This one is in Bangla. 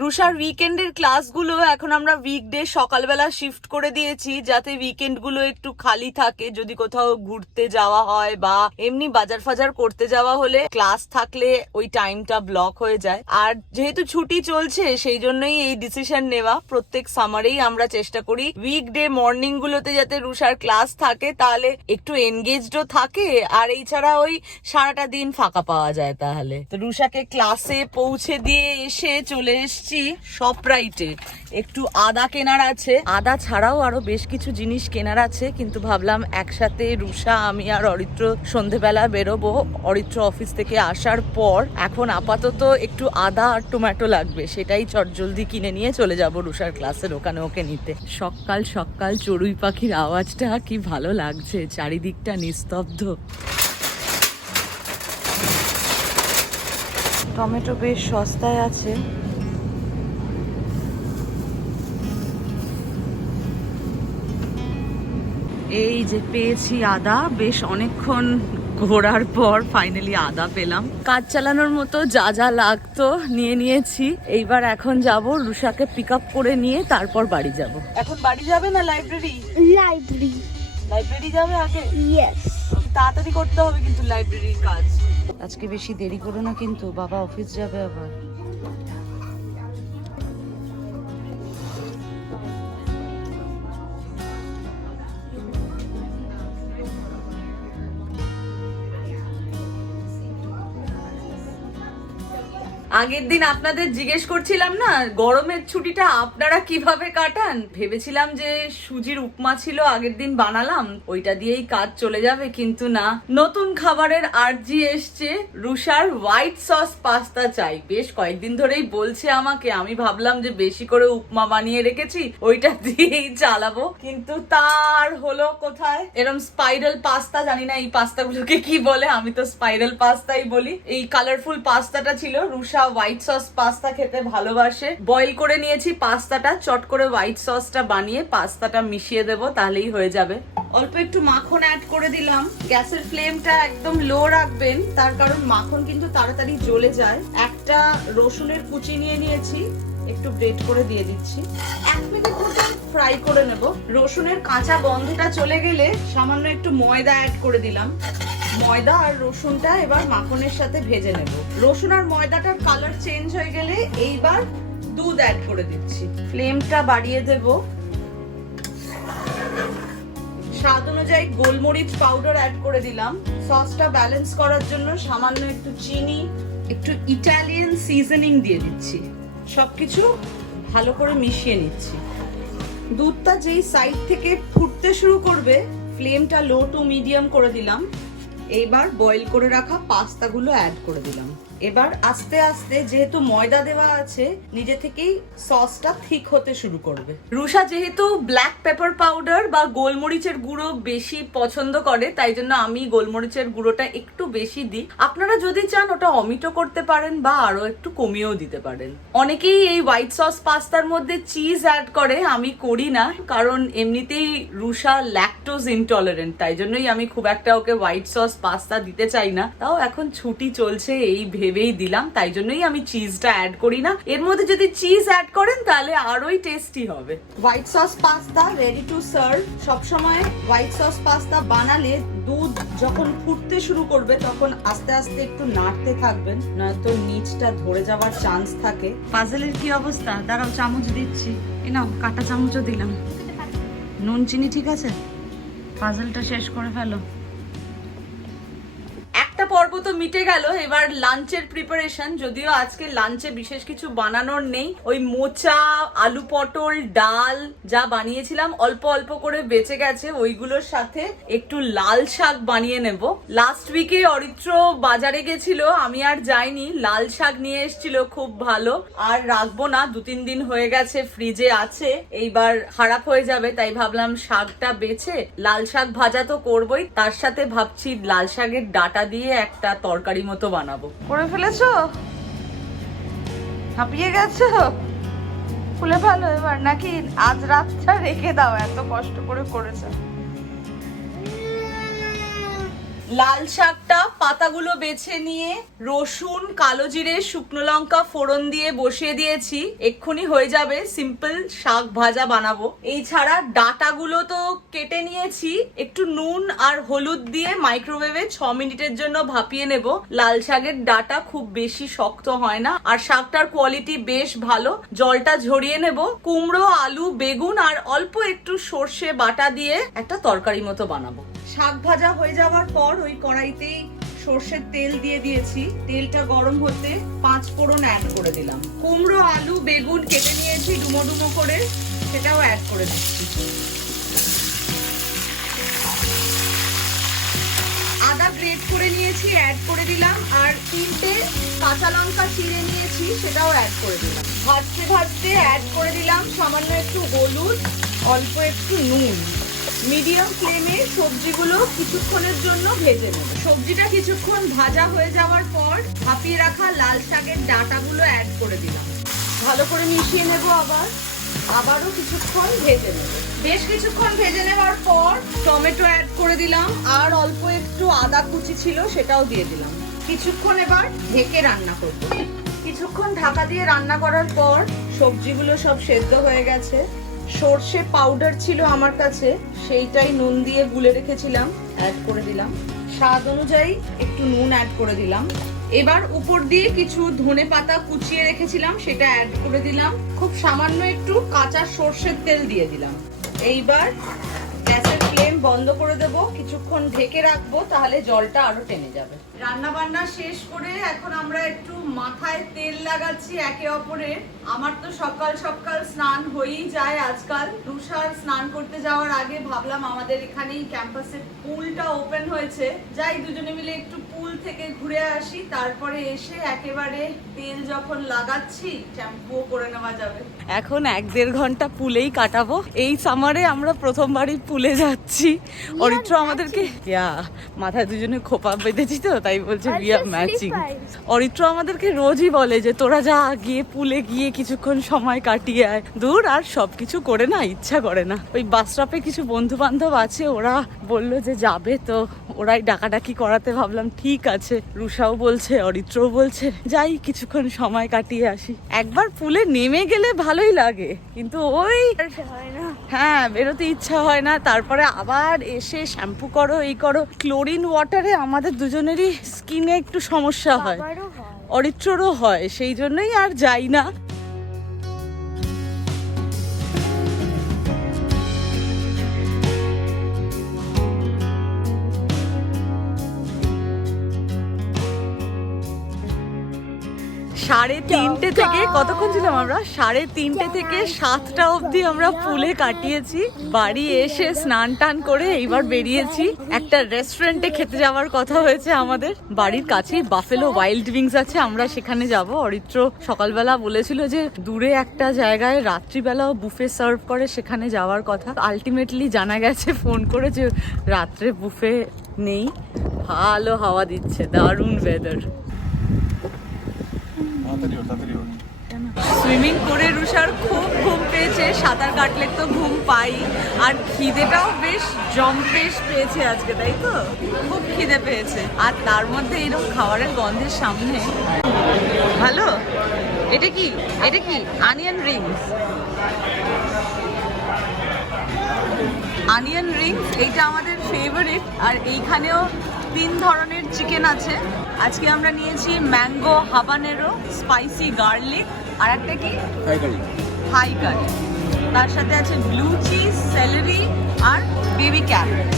রুষার উইকেন্ডের ক্লাসগুলো এখন আমরা উইকডে সকালবেলা শিফট করে দিয়েছি, যাতে উইকেন্ডগুলো একটু খালি থাকে। যদি কোথাও ঘুরতে যাওয়া হয় বা এমনি বাজার ফাজার করতে যাওয়া হলে ক্লাস থাকলে ওই টাইমটা ব্লক হয়ে যায়। আর যেহেতু ছুটি চলছে, সেই জন্যই এই ডিসিশন নেওয়া। প্রত্যেক সামারেই আমরা চেষ্টা করি উইকডে মর্নিং গুলোতে যাতে রুষার ক্লাস থাকে, তাহলে একটু এনগেজডও থাকে। আর এই ছাড়া ওই সারাটা দিন ফাঁকা পাওয়া যায় তাহলে। তো রুষাকে ক্লাসে পৌঁছে দিয়ে এসে চলে এসেছি। শপরাইটে একটু আদা কেনার আছে। আদা ছাড়াও আরও বেশ কিছু জিনিস কেনার আছে, কিন্তু ভাবলাম একসাথে রুষা আমি আর অরিত্র সন্ধেবেলা বেরোবো। অরিত্র অফিস থেকে আসার পর এখন আপাতত একটু আদা আর টমেটো লাগবে, সেটাই চটজলদি কিনে নিয়ে চলে যাব রুষার ক্লাসের ওখানে ওকে নিতে। সকাল সকাল চড়ুই পাখির আওয়াজটা কি ভালো লাগছে, চারিদিকটা নিস্তব্ধ। টমেটো বেশ সস্তায় আছে। এই যে পেয়েছি আদা বেশ অনেকক্ষণ ঘোরার পর ফাইনালি আদা পেলাম। কাজ চালানোর মতো যা যা লাগতো নিয়ে নিয়েছি। এইবার এখন যাব রুষাকে পিক আপ করে নিয়ে তারপর বাড়ি যাব। এখন বাড়ি যাবে না লাইব্রেরি লাইব্রেরি লাইব্রেরি যাবে আগে? ইয়েস তাড়াতাড়ি করতে হবে কিন্তু লাইব্রেরির কাজ। আজকে বেশি দেরি করো না কিন্তু বাবা অফিস যাবে আবার। আগের দিন আপনাদের জিজ্ঞেস করছিলাম না, গরমের ছুটিটা আপনারা কীভাবে কাটান? ভেবেছিলাম যে সুজির উপমা ছিল, আগের দিন বানালাম, ওইটা দিয়েই কাজ চলে যাবে, কিন্তু না। নতুন খাবারের আর্জি এসছে রুষার হোয়াইট সস পাস্তা চাই। বেশ কয়েকদিন ধরেই বলছে আমাকে, আমি ভাবলাম যে বেশি করে উপমা বানিয়ে রেখেছি, ওইটা দিয়েই চালাবো, কিন্তু তার হলো কোথায়? এরম স্পাইরাল পাস্তা, জানি না এই পাস্তাগুলোকে কি বলে, আমি তো স্পাইরাল পাস্তাই বলি। এই কালারফুল পাস্তাটা ছিল রুষা হোয়াইট সস পাস্তা খেতে ভালোবাসে। বয়েল করে নিয়েছি পাস্তাটা, চট করে হোয়াইট সসটা বানিয়ে পাস্তাটা মিশিয়ে দেব, তাহলেই হয়ে যাবে। অল্প একটু মাখন অ্যাড করে দিলাম। গ্যাসের ফ্লেমটা একদম লো রাখবেন, তার কারণ মাখন কিন্তু তাড়াতাড়ি জ্বলে যায়। একটা রসুনের কুচি নিয়ে নিয়েছি, একটু ব্রেড করে দিয়ে দিচ্ছি। এক মিনিট মতো ফ্রাই করে নেব। রসুনের কাঁচা গন্ধটা চলে গেলে সামান্য একটু ময়দা অ্যাড করে দিলাম। ময়দা আর রসুনটা এবার মাখনের সাথে ভেজে নেব। রসুন আর ময়দাটার কালার চেঞ্জ হয়ে গেলে এইবার দুধ অ্যাড করে দিচ্ছি। ফ্লেমটা বাড়িয়ে দেব। স্বাদ অনুযায়ী গোলমরিচ পাউডার অ্যাড করে দিলাম। সসটা ব্যালেন্স করার জন্য সামান্য একটু চিনি, একটু ইটালিয়ান সিজনিং দিয়ে দিচ্ছি। সবকিছু ভালো করে মিশিয়ে নিচ্ছি। দুধটা যেই সাইড থেকে ফুটতে শুরু করবে ফ্লেমটা লো টু মিডিয়াম করে দিলাম। এইবার বয়েল করে রাখা পাস্তাগুলো অ্যাড করে দিলাম। এবার আস্তে আস্তে যেহেতু ময়দা দেওয়া আছে, নিজে থেকেই সসটা ঠিক হতে শুরু করবে। রুষা যেহেতু ব্ল্যাক পেপার পাউডার বা গোলমরিচের গুঁড়ো বেশি পছন্দ করে, তাই জন্য আমি গোলমরিচের গুঁড়োটা একটু বেশি দিই। আপনারা যদি চান ওটা অমিটো করতে পারেন বা আরও একটু কমিয়েও দিতে পারেন। অনেকেই এই হোয়াইট সস পাস্তার মধ্যে চিজ অ্যাড করে, আমি করি না, কারণ এমনিতেই রুষা ল্যাকটোজ ইনটলারেন্ট তাই জন্যই আমি খুব একটা ওকে হোয়াইট সস পাস্তা দিতে চাই না। তাও এখন ছুটি চলছে এই ভেবেই দিলাম তাই জন্যই আমি চিজটা অ্যাড করি না। এর মধ্যে যদি চিজ অ্যাড করেন তাহলে আরোই টেস্টি হবে। White sauce pasta ready to serve সবসময় হোয়াইট সস পাস্তা বানালে দুধ যখন ফুটতে শুরু করবে তখন আস্তে আস্তে একটু নাড়তে থাকবেন। নয়তো নিচটা ধরে যাওয়ার চান্স থাকে। পাজেলের কি অবস্থা? দাঁড়াও চামচ দিচ্ছি। এ নাও কাটা চামচও দিলাম। নুন চিনি ঠিক আছে? পাজেলটা শেষ করে ফেলো। তো মিটে গেল। এবার লাঞ্চের প্রিপারেশন যদিও আজকে লাঞ্চে বিশেষ কিছু বানানোর নেই। ওই মোচা, আলু পটল, ডাল যা বানিয়েছিলাম, অল্প অল্প করে বেঁচে গেছে। ওইগুলোর সাথে একটু লাল শাক বানিয়ে নেব। লাস্ট উইকে অরিত্র বাজারে গেছিল, আমি আর যাইনি। লাল শাক নিয়ে এসেছিল, খুব ভালো। আর রাখব না, দু তিন দিন হয়ে গেছে ফ্রিজে আছে। এইবার খারাপ হয়ে যাবে, তাই ভাবলাম শাকটা বেছে। লাল শাক ভাজা তো করবই, তার সাথে ভাবছি লাল শাকের ডাটা দিয়ে একটা তরকারি মতো বানাবো। করে ফেলেছো? হাঁপিয়ে গেছো? খুলে ভালো এবার। নাকি আজ রাতটা রেখে দাও, এত কষ্ট করে করেছ। লাল শাকটা, পাতাগুলো বেছে নিয়ে রসুন, কালো জিরে, শুকনো লঙ্কা ফোড়ন দিয়ে বসিয়ে দিয়েছি। এক্ষুনি হয়ে যাবে সিম্পল শাক ভাজা বানাবো। এই ছাড়া ডাটাগুলো তো কেটে নিয়েছি। একটু নুন আর হলুদ দিয়ে মাইক্রোওয়েভে ছ মিনিটের জন্য ভাপিয়ে নেব। লাল শাকের ডাটা খুব বেশি শক্ত হয় না। আর শাকটার কোয়ালিটি বেশ ভালো। জলটা ঝরিয়ে নেব। কুমড়ো, আলু, বেগুন আর অল্প একটু সর্ষে বাটা দিয়ে একটা তরকারি মতো বানাবো। শাক ভাজা হয়ে যাওয়ার পর ওই কড়াইতেই সর্ষের তেল দিয়ে দিয়েছি। তেলটা গরম হতে পাঁচ ফোড়ন অ্যাড করে দিলাম। কুমড়ো, আলু, বেগুন কেটে নিয়েছি ডুমো ডুমো করে। সেটাও অ্যাড করে দিচ্ছি। আদা গ্রেট করে নিয়েছি অ্যাড করে দিলাম। আর তিনটে কাঁচা লঙ্কা চিড়ে নিয়েছি, সেটাও অ্যাড করে দিলাম। ভাজতে ভাজতে অ্যাড করে দিলাম। সামান্য একটু হলুদ, অল্প একটু নুন। মিডিয়াম ফ্লেমে সবজিগুলো কিছুক্ষণের জন্য ভেজে নেব। সবজিটা কিছুক্ষণ ভাজা হয়ে যাওয়ার পর ভাপিয়ে রাখা লাল শাকের ডাটাগুলো অ্যাড করে দিলাম। ভালো করে মিশিয়ে নেব আবার। আবারও কিছুক্ষণ ভেজে নেব। বেশ কিছুক্ষণ ভেজে নেওয়ার পর টমেটো অ্যাড করে দিলাম। আর অল্প একটু আদা কুচি ছিল সেটাও দিয়ে দিলাম। কিছুক্ষণ এবার ঢেকে রান্না করব। কিছুক্ষণ ঢাকা দিয়ে রান্না করার পর সবজিগুলো সব সেদ্ধ হয়ে গেছে। সর্ষে পাউডার ছিল আমার কাছে, সেইটাই নুন দিয়ে গুলে রেখেছিলাম অ্যাড করে দিলাম। স্বাদ অনুযায়ী একটু নুন অ্যাড করে দিলাম। এবার উপর দিয়ে কিছু ধনে পাতা কুচিয়ে রেখেছিলাম, সেটা অ্যাড করে দিলাম। খুব সামান্য একটু কাঁচা সর্ষের তেল দিয়ে দিলাম। এইবার বন্ধ করে দেব, কিছুক্ষণ ঢেকে রাখব, তাহলে জলটা আরও টেনে যাবে। রান্না বান্না শেষ করে এখন আমরা একটু মাথায় তেল লাগাচ্ছি একে অপরের। আমার তো সকাল সকাল স্নান হয়েই যায় আজকাল। তুষার স্নান করতে যাওয়ার আগে ভাবলাম আমাদের এখানেই ক্যাম্পাসের পুলটা ওপেন হয়েছে। যাই দুজনে মিলে একটু পুল থেকে ঘুরে আসি তারপরে এসে একেবারে তেল যখন লাগাচ্ছি শ্যাম্পুও করে নেওয়া যাবে। এখন এক দেড় ঘণ্টা পুলেই কাটাবো। এই সামারে আমরা প্রথমবারই পুলে যাচ্ছি। অরিত্র আমাদেরকে ইয়া মাথায় দুজনে খোপা বেঁধেছি তো তাই বলছে আর বিয়া ম্যাচিং। অরিত্র আমাদেরকে রোজই বলে যে তোরা যা গিয়ে পুলে গিয়ে কিছুক্ষণ সময় কাটিয়ে আয়। দূর আর সবকিছু করে না ইচ্ছা করে না। ওই বাস স্টপে কিছু বন্ধু বান্ধব আছে ওরা বলল যে যাবে তো। ওরাই ডাকাডাকি করাতে ভাবলাম ঠিক আছে। রুষাও বলছে অরিত্রও বলছে যাই কিছুক্ষণ সময় কাটিয়ে আসি। একবার পুলে নেমে গেলে ভালোই লাগে কিন্তু ওই হ্যাঁ বেরোতে ইচ্ছা হয় না। তারপরে আবার এসে শ্যাম্পু করো এই করো। ক্লোরিন ওয়াটারে আমাদের দুজনেরই স্কিনে একটু সমস্যা হয়। অরিত্রও হয়। অরিত্ররও হয় সেই জন্যই আর যাই না। সাড়ে তিনটে থেকে কতক্ষণ ছিলাম আমরা? সাড়ে তিনটে থেকে সাতটা অবধি আমরা পুলে কাটিয়েছি। বাড়ি এসে স্নান টান করে এইবার বেরিয়েছি। একটা রেস্টুরেন্টে খেতে যাওয়ার কথা হয়েছে আমাদের। বাড়ির কাছেই বাফেলো ওয়াইল্ড উইংস আছে আমরা সেখানে যাব। অরিত্র সকালবেলা বলেছিল যে দূরে একটা জায়গায় রাত্রিবেলাও বুফে সার্ভ করে সেখানে যাওয়ার কথা। আলটিমেটলি জানা গেছে ফোন করে যে রাত্রে বুফে নেই। ভালো হাওয়া দিচ্ছে দারুণ ওয়েদার তাড়াতাড়ি ওঠ তাড়াতাড়ি ওঠ সুইমিং করে রুষার খুব ঘুম পেয়েছে, সাঁতার কাটলে তো ঘুম পাই। আর খিদেটাও বেশ জম্পেশ পেয়েছে আজকে, তাই তো? খুব খিদে পেয়েছে। আর তার মধ্যে এরকম খাবারের গন্ধের সামনে ভালো? এটা কি? এটা কি? আনিয়ন রিংস আনিয়ন রিংস এইটা আমাদের ফেভারিট আর এইখানেও তিন ধরনের চিকেন আছে। আজকে আমরা নিয়েছি ম্যাঙ্গো হাবানেরো স্পাইসি গার্লিক আর একটা কি? হাই কার্ড কারি তার সাথে আছে ব্লু চিজ স্যালারি আর বেবি ক্যারেট।